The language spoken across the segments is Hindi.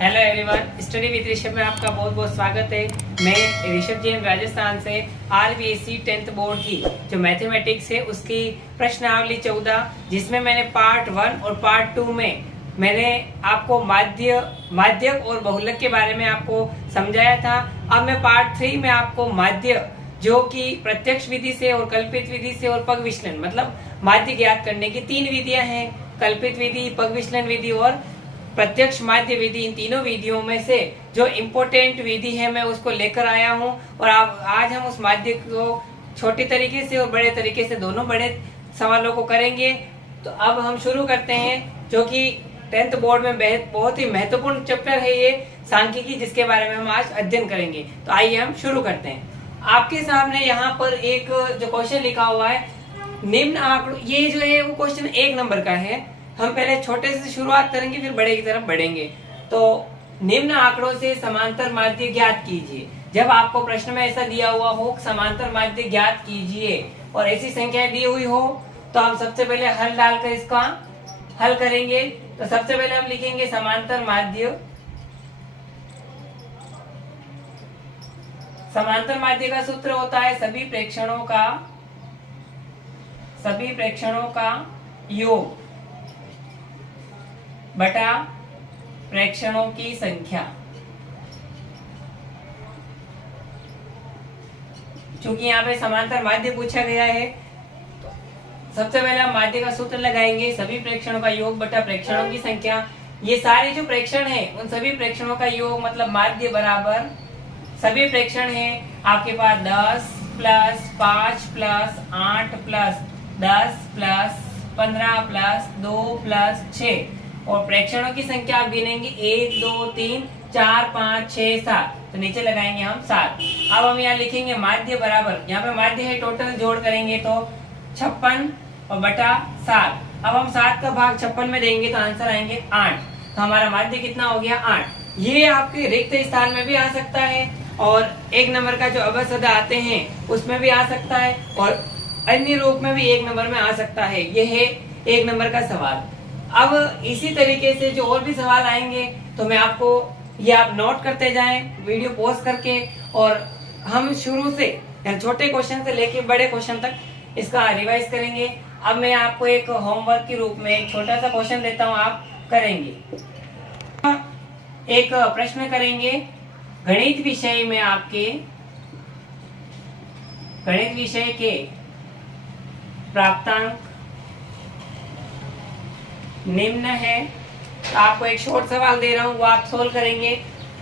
Hello everyone, study with Rishabh में आपका बहुत बहुत स्वागत है। मैं ऋषभ जैन राजस्थान से आरबीएससी 10th बोर्ड की जो मैथमेटिक्स है उसकी प्रश्नावली 14, जिसमें मैंने पार्ट 1 और पार्ट 2 में मैंने आपको माध्यक और बहुलक के बारे में आपको समझाया था। अब मैं पार्ट 3 में आपको माध्य जो कि प्रत्यक्ष विधि से और कल्पित विधि से और पग विचलन मतलब माध्य ज्ञात करने की 3 विधियां हैं, कल्पित विधि, पग विचलन विधि और प्रत्यक्ष माध्य विधि। इन तीनों विधियों में से जो इम्पोर्टेंट विधि है मैं उसको लेकर आया हूं और आज हम उस माध्य को छोटे तरीके से और बड़े तरीके से दोनों बड़े सवालों को करेंगे। तो अब हम शुरू करते हैं, जो कि 10th बोर्ड में बहुत ही महत्वपूर्ण चैप्टर है ये सांख्यिकी, जिसके बारे में हम आज अध्ययन करेंगे। तो आइए हम शुरू करते हैं। आपके सामने यहाँ पर एक जो क्वेश्चन लिखा हुआ है, निम्न आंकड़ों, ये जो है वो क्वेश्चन 1 नंबर का है। हम पहले छोटे से शुरुआत करेंगे फिर बड़े की तरफ बढ़ेंगे। तो निम्न आंकड़ों से समांतर माध्य ज्ञात कीजिए। जब आपको प्रश्न में ऐसा दिया हुआ हो समांतर माध्य ज्ञात कीजिए और ऐसी संख्या दी हुई हो, तो हम सबसे पहले हल डालकर इसका हल करेंगे। तो सबसे पहले हम लिखेंगे समांतर माध्य। समांतर माध्य का सूत्र होता है सभी प्रेक्षणों का योग बटा प्रेक्षणों की संख्या। चूंकि यहाँ पे समांतर माध्य पूछा गया है, तो सबसे पहले हम माध्य का सूत्र लगाएंगे, सभी प्रेक्षणों का योग बटा प्रेक्षणों की संख्या। ये सारे जो प्रेक्षण हैं उन सभी प्रेक्षणों का योग मतलब माध्य बराबर सभी प्रेक्षण हैं आपके पास 10 plus 5 plus 8 plus 10 plus 15 plus 2 plus 6 और प्रेक्षणों की संख्या आप गिनेंगे 1 2 3 4 5 6 7। तो नीचे लगाएंगे हम 7। अब हम यहाँ लिखेंगे माध्य बराबर, यहाँ पे माध्य है, टोटल जोड़ करेंगे तो 56 और बटा 7। अब हम 7 का भाग 56 में देंगे तो आंसर आएंगे 8। तो हमारा माध्य कितना हो गया 8। ये आपके रिक्त स्थान में भी आ सकता है और 1 नंबर का जो अवसद आते हैं उसमें भी आ सकता है और अन्य रूप में भी 1 नंबर में आ सकता है। ये है 1 नंबर का सवाल। अब इसी तरीके से जो और भी सवाल आएंगे तो मैं आपको ये आप नोट करते जाएं वीडियो पॉज करके, और हम शुरू से छोटे क्वेश्चन से लेके बड़े क्वेश्चन तक इसका रिवाइज करेंगे। अब मैं आपको एक होमवर्क के रूप में एक छोटा सा क्वेश्चन देता हूं, आप करेंगे। एक प्रश्न करेंगे गणित विषय में, आपके गणित विषय के प्राप्तांक निम्न है। तो आपको एक शॉर्ट सवाल दे रहा हूं, वो आप सोल्व करेंगे।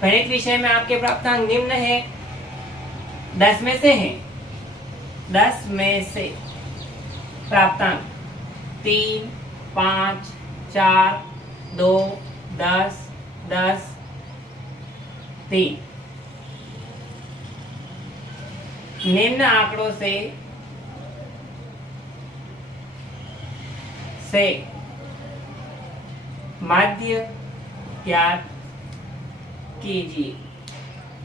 गणित विषय में आपके प्राप्तांक निम्न है, 10 में से हैं, 10 में से प्राप्तांक 3 5 4 2 10 10 3। निम्न आंकड़ों से माध्य ज्ञात कीजिए।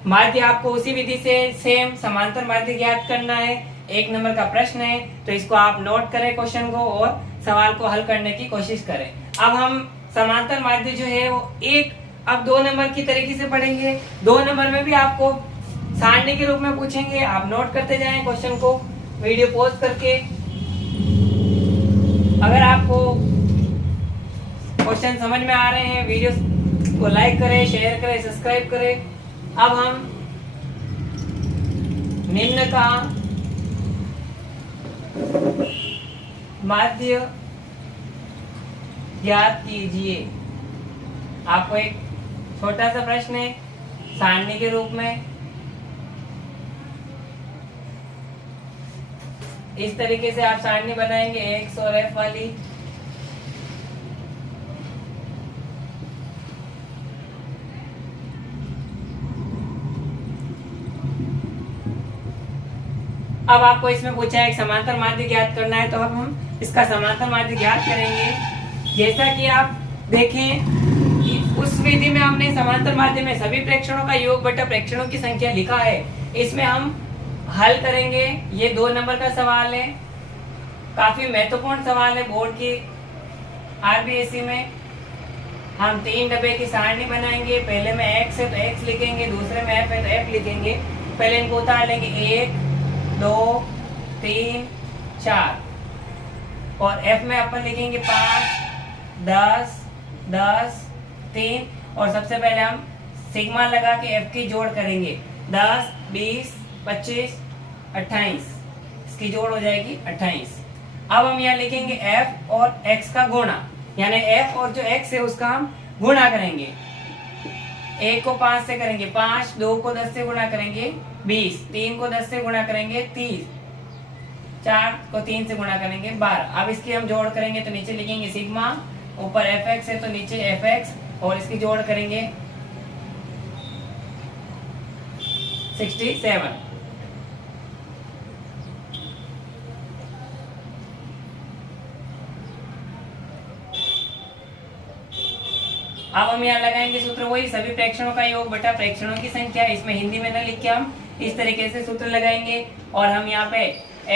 माध्य आपको उसी विधि से सेम समांतर माध्य ज्ञात करना है। 1 नंबर का प्रश्न है, तो इसको आप नोट करें क्वेश्चन को और सवाल को हल करने की कोशिश करें। अब हम समांतर माध्य जो है वो अब 2 नंबर की तरीके से पढ़ेंगे। 2 नंबर में भी आपको सारणी के रूप में पूछेंगे, आप नोट करते जाएं क्वेश्चन को वीडियो पॉज करके। अगर आपको क्वेश्चन समझ में आ रहे हैं, वीडियो को लाइक करें, शेयर करें, सब्सक्राइब करें। अब हम निम्न का माध्य ज्ञात कीजिए। आपको एक छोटा सा प्रश्न है सारणी के रूप में, इस तरीके से आप सारणी बनाएंगे एक्स और एफ वाली। अब आपको इसमें पूछा है एक समांतर माध्य ज्ञात करना है, तो अब हम इसका समांतर माध्य ज्ञात करेंगे। जैसा कि आप देखें उस विधि में हमने समांतर माध्य में सभी प्रेक्षणों का योग बटा प्रेक्षणों की संख्या लिखा है। इसमें हम हल करेंगे। ये 2 नंबर का सवाल है। काफी महत्वपूर्ण सवाल है बोर्ड की आरबीएससी में। हम 3 डब्बे की सारणी बनाएंगे। पहले में x है तो x लिखेंगे, दूसरे में f है तो f लिखेंगे। पहले इनको उतार लेंगे 1 2 3 4 और f में अपन लिखेंगे 5 10 10 3 और सबसे पहले हम सिग्मा लगा के f की जोड़ करेंगे 10 20 25 28 इसकी जोड़ हो जाएगी 28। अब हम यहाँ लिखेंगे f और x का गुणा, यानी f और जो x है उसका हम गुणा करेंगे। 1 को 5 से करेंगे 5, 2 को 10 से गुणा करेंगे 20, 3 को 10 से गुणा करेंगे 30, 4 को 3 से गुणा करेंगे 12। अब इसकी हम जोड़ करेंगे तो नीचे लिखेंगे सिग्मा, ऊपर fx है तो नीचे fx और इसकी जोड़ करेंगे 67। अब हम यहाँ लगाएंगे सूत्र वही, सभी प्रेक्षणों का योग बटा प्रेक्षणों की संख्या। इसमें हिंदी में न लिख के हम इस तरीके से सूत्र लगाएंगे और हम यहाँ पे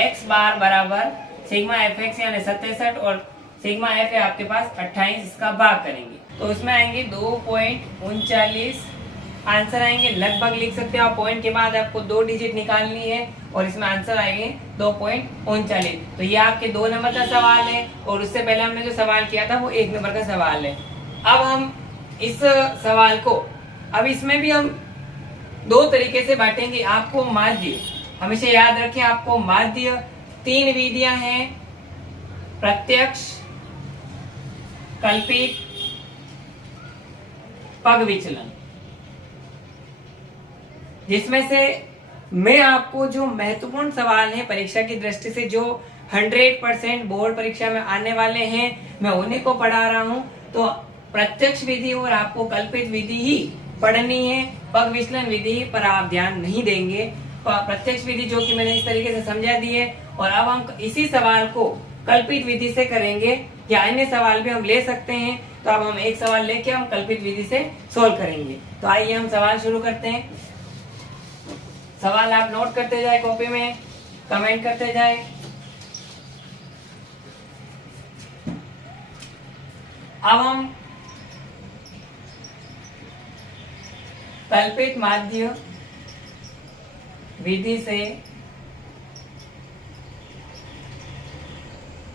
x बार बराबर सिग्मा fx यानी 67 और सिग्मा f है आपके पास 28, इसका भाग करेंगे तो उसमें आएंगे 2.39 आंसर आएंगे। लगभग लिख सकते हो आप, पॉइंट के बाद आपको 2 डिजिट निकालनी है और इसमें आंसर आएंगे 2.39। तो ये आपके 2 नंबर का सवाल है और उससे पहले हमने जो सवाल किया था वो 1 नंबर का सवाल है। अब हम इस सवाल को, अब इसमें भी हम 2 तरीके से बांटेंगे। आपको माध्य, हमेशा याद रखें आपको माध्य 3 विधियां हैं, प्रत्यक्ष, कल्पित, पग विचलन, जिसमें से मैं आपको जो महत्वपूर्ण सवाल है परीक्षा की दृष्टि से जो 100% बोर्ड परीक्षा में आने वाले हैं मैं उन्हीं को पढ़ा रहा हूं। तो प्रत्यक्ष विधि और आपको कल्पित विधि ही पढ़नी है, पग विचलन विधि पर आप ध्यान नहीं देंगे। प्रत्यक्ष विधि जो कि मैंने इस तरीके से समझा दी है और अब हम इसी सवाल को कल्पित विधि से करेंगे या अन्य सवाल भी हम ले सकते हैं। तो अब हम एक सवाल लेके हम कल्पित विधि से सोल्व करेंगे। तो आइए हम सवाल शुरू करते हैं। सवाल आप नोट करते जाए कॉपी में, कमेंट करते जाए। अब हम कल्पित माध्य विधि से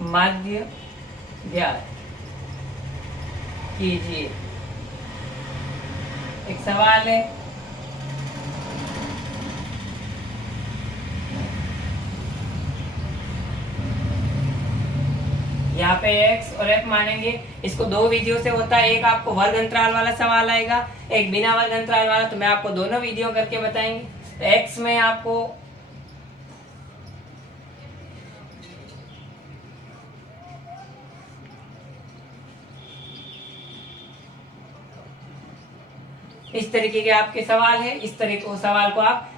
माध्य ज्ञात कीजिए। एक सवाल है, यहाँ पे x और f मानेंगे। इसको 2 विधियों से होता है, एक आपको वर्ग अंतराल वाला सवाल आएगा, एक बिना वर्ग अंतराल वाला। तो मैं आपको दोनों विधियों करके बताएंगे। तो x में आपको इस तरीके के आपके सवाल है, इस तरीके सवाल को आप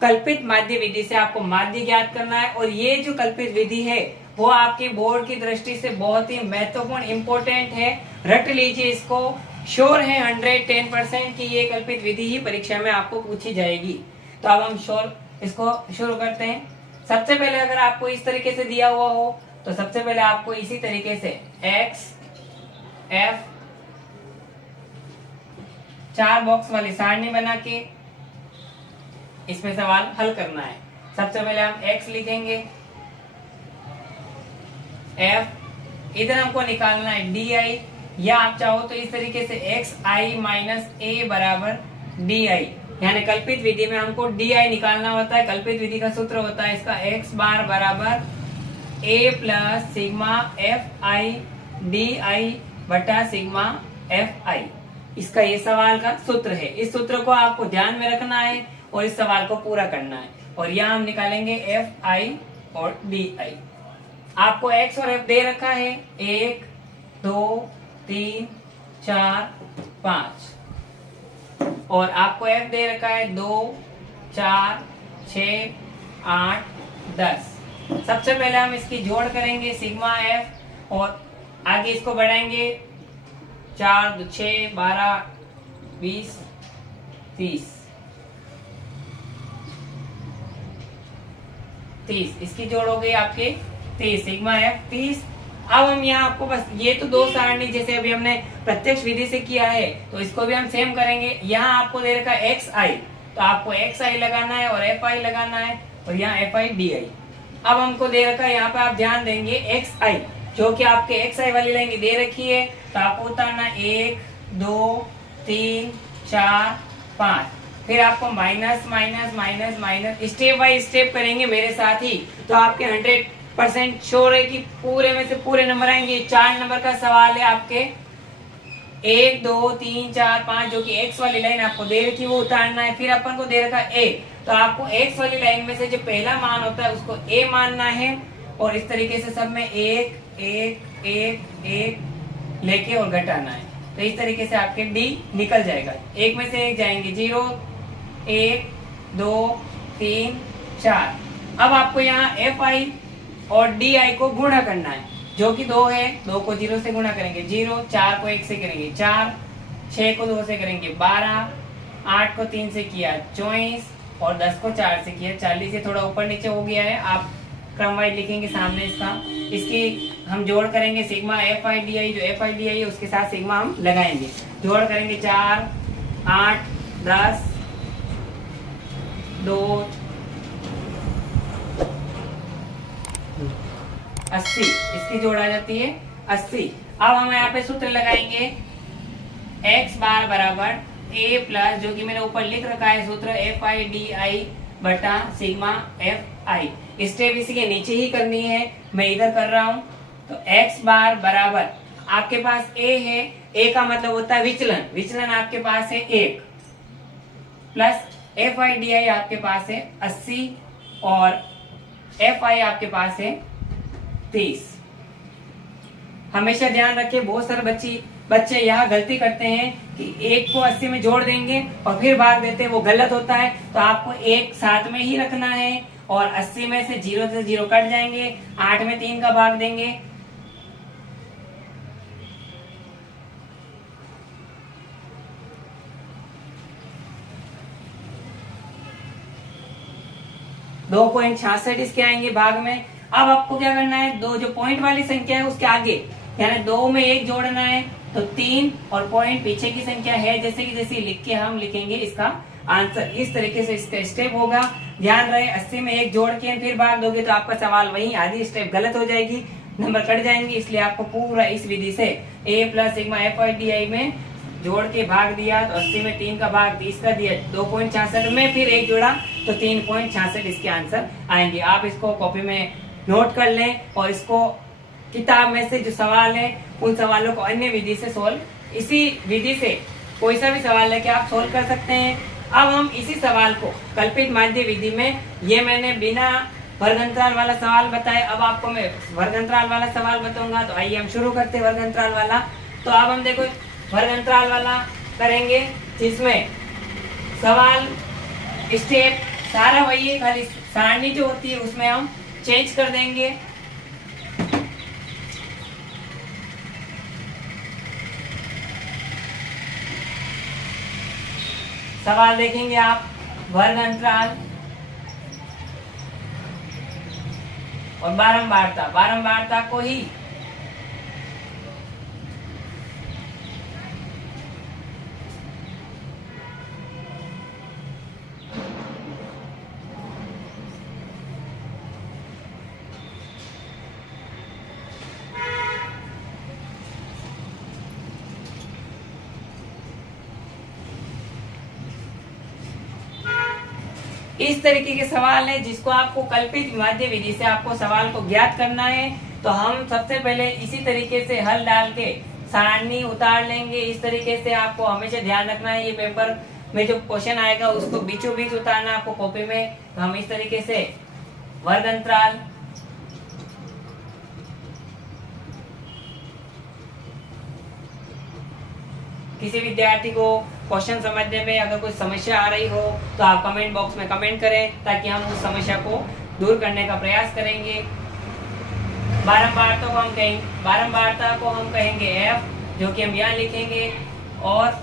कल्पित माध्य विधि से आपको माध्य ज्ञात करना है। और ये जो कल्पित विधि है वो आपके बोर्ड की दृष्टि से बहुत ही महत्वपूर्ण इंपॉर्टेंट है, रट लीजिए इसको। श्योर है 110% की ये कल्पित विधि ही परीक्षा में आपको पूछी जाएगी। तो अब हम इसको शुरू करते हैं। सबसे पहले अगर आपको इस तरीके से दिया हुआ हो तो सबसे पहले आपको इसी तरीके से x f 4 बॉक्स वाली सारणी बना के इसमें सवाल हल करना है। सबसे पहले हम x लिखेंगे, f इधर हमको निकालना है di, या आप चाहो तो इस तरीके से xi माइनस a बराबर di, यानी कल्पित विधि में हमको di निकालना होता है। कल्पित विधि का सूत्र होता है इसका x बार बराबर a plus sigma fi di बटा सिग्मा fi। इसका ये सवाल का सूत्र है। इस सूत्र को आपको ध्यान में रखना है और इस सवाल को पूरा करना है। और यहाँ हम निकालेंगे fi और di। आपको x और f दे रखा है 1 2 3 4 5 और आपको f दे रखा है 2 4 6 8 10। सबसे पहले हम इसकी जोड़ करेंगे सिग्मा f और आगे इसको बढ़ाएंगे 4 2 6 12 20 30 इसकी जोड़ हो गई आपके 30 सिग्मा एफ 30। अब हम यहाँ आपको बस ये तो दो सारणी जैसे अभी हमने प्रत्यक्ष विधि से किया है तो इसको भी हम सेम करेंगे। यहाँ आपको दे रखा है एक्स आई, तो आपको एक्स आई लगाना है और एफ आई लगाना है और यहाँ एफ आई डी आई। अब हमको दे रखा है यहाँ पे आप ध्यान देंगे एक्स आई जो कि आपके एक्स आई वाली लाइन दे रखी है, तो आपको उतारना 1 2 3 4 5, फिर आपको minus minus minus minus step by step करेंगे मेरे साथ ही, तो आपके 100% श्योर है कि पूरे में से पूरे नंबर आएंगे। 4 नंबर का सवाल है आपके 1 2 3 4 5 जो कि एक्स वाली लाइन आपको दे रखी है वो उतारना है। फिर अपन को दे रखा है ए, तो आपको एक्स वाली लाइन में से जो पहला मान होता है उसको ए मानना है और इस तरीके से सब में 1 1 1 1 लेके और घटाना है, तो इस तरीके से आपके डी निकल जाएगा। एक में से एक जाएंगे 0 1 2 3 4। अब आपको यहाँ एफ आई और डी आई को गुणा करना है जो कि 2 है, 2 को 0 से गुणा करेंगे 0, 4 को 1 से करेंगे 4, 6 को 2 से करेंगे 12, 8 को 3 से किया 24 और 10 को 4 से किया 40। से थोड़ा ऊपर नीचे हो गया है, आप क्रम वाइज लिखेंगे सामने इसका। इसकी हम जोड़ करेंगे sigma F I D I, जो एफ आई डी आई है उसके साथ सिग्मा हम लगाएंगे, जोड़ करेंगे 4 8 10 2 80, इसकी जोड़ आ जाती है 80। अब हम यहाँ पे सूत्र लगाएंगे x बार बराबर a प्लस जो कि मैंने ऊपर लिख रखा है सूत्र एफ आई डी आई बटा सिग्मा एफ आई। स्टेप इसी के नीचे ही करनी है, मैं इधर कर रहा हूं। तो x बार बराबर आपके पास a है, a का मतलब होता है विचलन, विचलन आपके पास है 1 plus F I D I आपके पास है 80 और एफ आई आपके पास है 30। हमेशा ध्यान रखें, बहुत सारे बच्चे यहाँ गलती करते हैं कि 1 को 80 में जोड़ देंगे और फिर भाग देते हैं, वो गलत होता है। तो आपको 1 साथ में ही रखना है और 80 में से 0 कट जाएंगे, 8 में 3 का भाग देंगे, $2.66 इसके आएंगे भाग में। अब आपको क्या करना है, दो जो पॉइंट वाली संख्या है उसके आगे यानी 2 में 1 जोड़ना है, तो 3 और पॉइंट पीछे की संख्या है जैसे कि जैसे लिख के हम लिखेंगे इसका आंसर। इस तरीके से इसका स्टेप होगा, ध्यान रहे 80 में 1 जोड़ के फिर भाग दोगे तो आपका सवाल वही आधी स्टेप गलत हो जाएगी, नंबर कट जाएंगे। इसलिए आपको पूरा इस विधि से a plus sigma F I D I में जोड़ के भाग दिया तो 80 में 3 का भाग 30 का दिया, 2.66 में फिर 1 जोड़ा तो 3.66 इसके आंसर आएंगे। आप इसको कॉपी में नोट कर लें और इसको किताब में से जो सवाल है उन सवालों को अन्य विधि से सोल्व, इसी विधि से कोई सा भी सवाल लेके आप सोल्व कर सकते हैं। अब हम इसी सवाल को कल्पित माध्य विधि में, ये मैंने बिना वर्गंतराल वाला सवाल बताया, अब आपको मैं वर्गंतराल वाला सवाल बताऊंगा। तो आइए हम शुरू करते हैं वर्गंतराल वाला। तो अब हम देखो वर्गंतराल वाला करेंगे जिसमें सवाल स्टेप सारा वही है, खाली सारणी जो होती है उसमें हम चेंज कर देंगे। सवाल देखेंगे आप वर्ग अंतराल और बारंबारता को ही इस तरीके के सवाल है जिसको आपको कल्पित माध्य विधि से आपको सवाल को ज्ञात करना है। तो हम सबसे पहले इसी तरीके से हल डाल के सारणी उतार लेंगे। इस तरीके से आपको हमेशा ध्यान रखना है, ये पेपर में जो क्वेश्चन आएगा उसको बीचों बीच उतारना आपको कॉपी में। तो हम इस तरीके से वर्ग अंतराल, किसी विद्यार्थी को क्वेश्चन समझने में अगर कोई समस्या आ रही हो तो आप कमेंट बॉक्स में कमेंट करें ताकि हम उस समस्या को दूर करने का प्रयास करेंगे। बारंबारता को हम कहेंगे f, जो कि हम यहाँ लिखेंगे और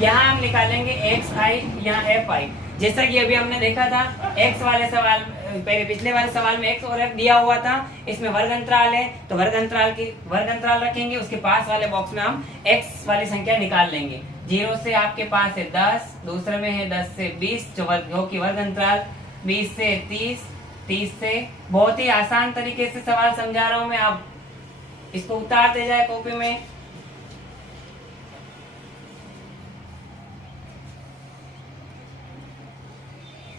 यहाँ हम निकालेंगे एक्स आई, यहाँ एफ आई। जैसा कि अभी हमने देखा था एक्स वाले सवाल पहले पिछले वाले सवाल में x और f दिया हुआ था, इसमें वर्ग अंतराल है तो वर्ग अंतराल रखेंगे, उसके पास वाले बॉक्स में हम x वाली संख्या निकाल लेंगे। 0 से आपके पास है 10, दूसरे में है 10 से 20 जो कि वर्ग अंतराल, 20 से 30, 30 से, बहुत ही आसान तरीके से सवाल समझा रहा हूं मैं, आप इसको उतार दे जाए कॉपी में।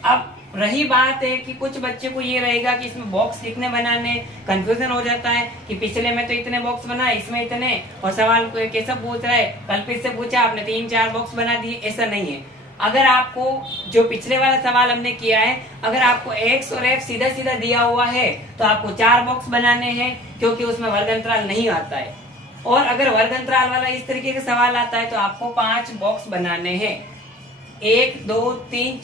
अब रही बात है कि कुछ बच्चे को ये रहेगा कि इसमें बॉक्स कितने बनाने, कंफ्यूजन हो जाता है कि पिछले में तो इतने बॉक्स बनाए, इसमें इतने, और सवाल कैसा पूछ रहा है, कल्पित से पूछा आपने 3-4 बॉक्स बना दिए, ऐसा नहीं है। अगर आपको जो पिछले वाला सवाल हमने किया है, अगर आपको x और f सीधा सीधा दिया हुआ है तो आपको 4 बॉक्स बनाने हैं, क्योंकि उसमें वर्ग अंतराल नहीं आता है। और अगर वर्ग अंतराल वाला इस तरीके का सवाल आता है तो आपको 5 बॉक्स बनाने हैं। 1 2 3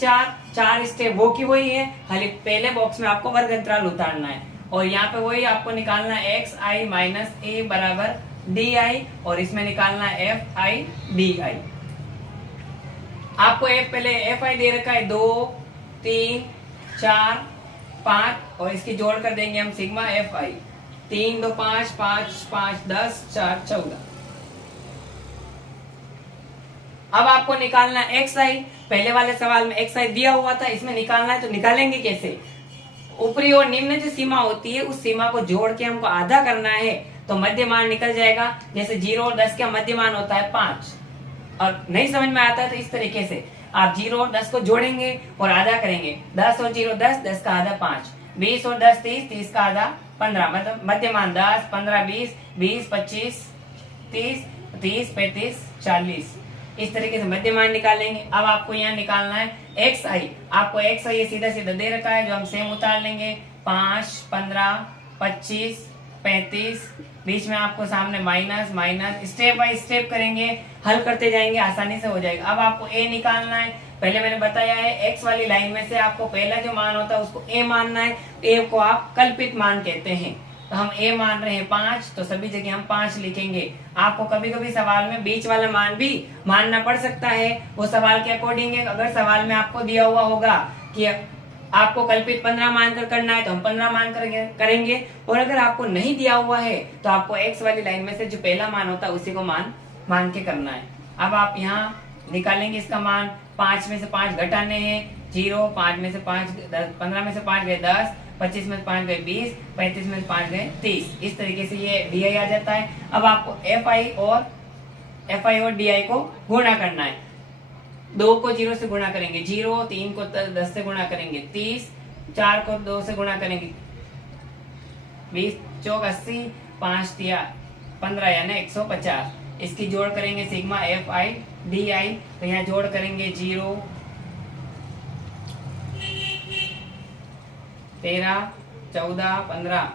4 स्टेप वो की वही है, खाली पहले बॉक्स में आपको वर्ग अंतराल उतारना है। और यहाँ पे वही आपको निकालना है xi माइनस a बराबर di, और इसमें निकालना है fi di। आपको f पहले fi दे रखा है 2 3 4 5, और इसकी जोड़ कर देंगे हम सिग्मा fi। 3 2 5 5 5 10 4 14। अब आपको निकालना है xi, पहले वाले सवाल में xi दिया हुआ था, इसमें निकालना है तो निकालेंगे कैसे? ऊपरी और निम्न जो सीमा होती है उस सीमा को जोड़ के हमको आधा करना है तो मध्य मान निकल जाएगा। जैसे 0 और 10 का मध्य मान होता है 5, और नहीं समझ में आता है तो इस तरीके से आप 0 और 10 को जोड़ेंगे और आधा करेंगे। 10 और 0 10, 10 का आधा 5, 20 और 10 30, 30 का आधा 15, मतलब मध्य मान 10 15 20 20 25 30 30 35 40, इस तरीके से मध्य मान निकालेंगे। अब आपको यहाँ निकालना है xi, आपको xi सीधा सीधा दे रखा है जो हम सेम उतार लेंगे। 5 15 25 35, बीच में आपको सामने minus minus, step by step करेंगे, हल करते जाएंगे, आसानी से हो जाएगा। अब आपको a निकालना है, पहले मैंने बताया है x वाली लाइन में से आपको पहला जो मान होता है उसको a मानना है। a को आप कल्पित मान कहते हैं, तो हम a मान रहे हैं 5, तो सभी जगह हम 5 लिखेंगे। आपको कभी कभी सवाल में बीच वाला मान भी मानना पड़ सकता है, वो सवाल के अकॉर्डिंग है। अगर सवाल में आपको दिया हुआ होगा कि आपको कल्पित 15 मानकर करना है तो हम 15 मान करेंगे, और अगर आपको नहीं दिया हुआ है तो आपको x वाली लाइन में से जो पहला मान होता है उसी को मान के करना है। अब आप यहाँ निकालेंगे इसका मान, 5 में से 5 घटाने हैं 0, 5 में से 5 15 में से 5 गए 10, 25 में से 5 गए 20, 35 में से 5 गए 30, इस तरीके से ये di आ जाता है। अब आपको fi और di को गुणा करना है। 2 को 0 से गुणा करेंगे 0, 3 को 10 से गुणा करेंगे 30, 4 को 2 से गुणा करेंगे 20 चौक 80, 5 तिया 15 यानी 150, इसकी जोड़ करेंगे सिग्मा fi di, तो यहाँ जोड़ करेंगे 0 13 14 15,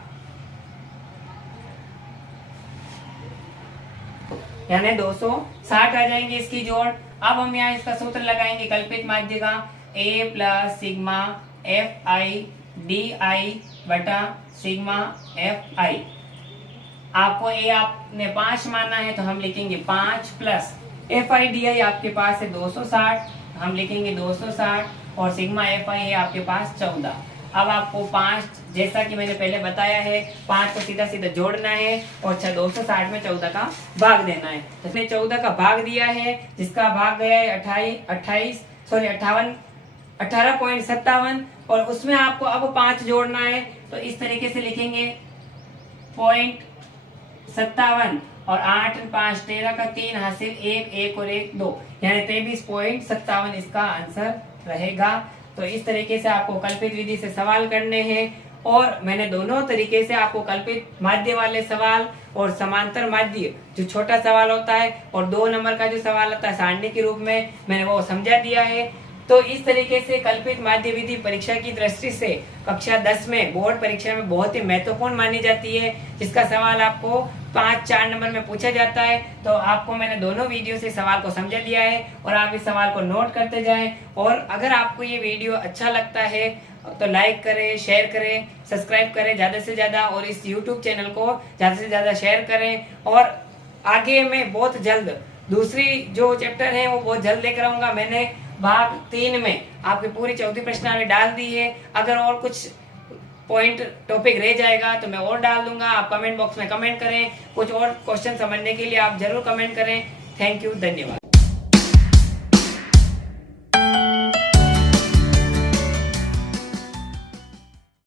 यानी 260 आ जाएंगे इसकी जोड़। अब हम यहाँ इसका सूत्र लगाएंगे कल्पित माध्य का, a plus sigma fi di बटा सिग्मा fi। आपको a आपने 5 माना है तो हम लिखेंगे 5 प्लस fi di आपके पास है 260, हम लिखेंगे 260, और सिग्मा fi है आपके पास 14। अब आपको 5, जैसा कि मैंने पहले बताया है, 5 को सीधा सीधा जोड़ना है और 260 में 14 का भाग देना है। तो इसने 14 का भाग दिया है, जिसका भाग गया है 18.57, और उसमें आपको अब 5 जोड़ना है, तो इस तरीके से लिखेंगे 0.57, और 8 5 13 का 3 हासिल 1 और 1 2, यानी 23.57 इसका आंसर रहेगा। तो इस तरीके से आपको कल्पित विधि से सवाल करने हैं, और मैंने दोनों तरीके से आपको कल्पित माध्य वाले सवाल और समांतर माध्य जो छोटा सवाल होता है और 2 नंबर का जो सवाल होता है सारणी के रूप में, मैंने वो समझा दिया है। तो इस तरीके से कल्पित माध्य विधि परीक्षा की दृष्टि से कक्षा 10 में बोर्ड परीक्षा में बहुत ही महत्वपूर्ण मानी जाती है, जिसका सवाल आपको 5-4 नंबर में पूछा जाता है। तो आपको मैंने दोनों वीडियो से सवाल को समझा दिया है, और आप इस सवाल को नोट करते जाएं। और अगर आपको ये वीडियो अच्छा लगता है तो लाइक करें, शेयर करें, सब्सक्राइब करें ज़्यादा से ज़्यादा, और इस यूट्यूब चैनल को ज़्यादा से ज़्यादा शेयर करें। और आगे मैं बहुत जल्द दूसरी जो चैप्टर है वो बहुत जल्द लेकर आऊँगा। मैंने भाग 3 में आपकी पूरी 14 प्रश्नावली डाल दी है। अगर और कुछ पॉइंट टॉपिक रह जाएगा तो मैं और डाल दूंगा। आप कमेंट बॉक्स में कमेंट करें, कुछ और क्वेश्चन समझने के लिए आप जरूर कमेंट करें। थैंक यू, धन्यवाद।